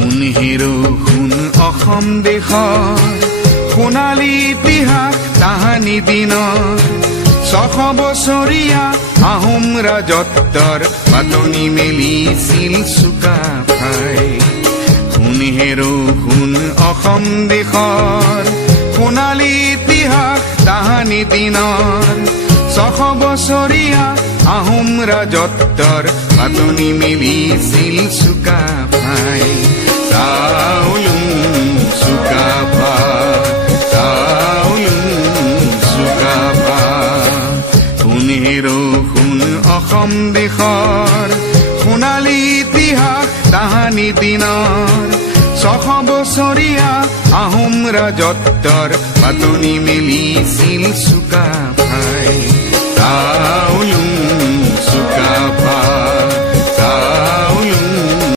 শুন হেৰো শুন অসম দেশৰ সোণালী ইতিহাস তাহানি দিনৰ 600 বছৰীয়া আহোম ৰাজত্বৰ পাতনি মেলিছিল চুকাফাই শুন হেৰো শুন অসম দেশৰ সোণালী ইতিহাস তাহানি দিনৰ 600 বছৰীয়া আহোম ৰাজত্বৰ পাতনি মেলিছিল চুকাফাই চাউলুং চুকাফা শুন হেৰো শুন অসম দেশৰ সোণালী ইতিহাস তাহানি দিনৰ 600 বছৰীয়া আহোম ৰাজত্বৰ পাতনি মেলিছিল চুকাফাই চাউলুং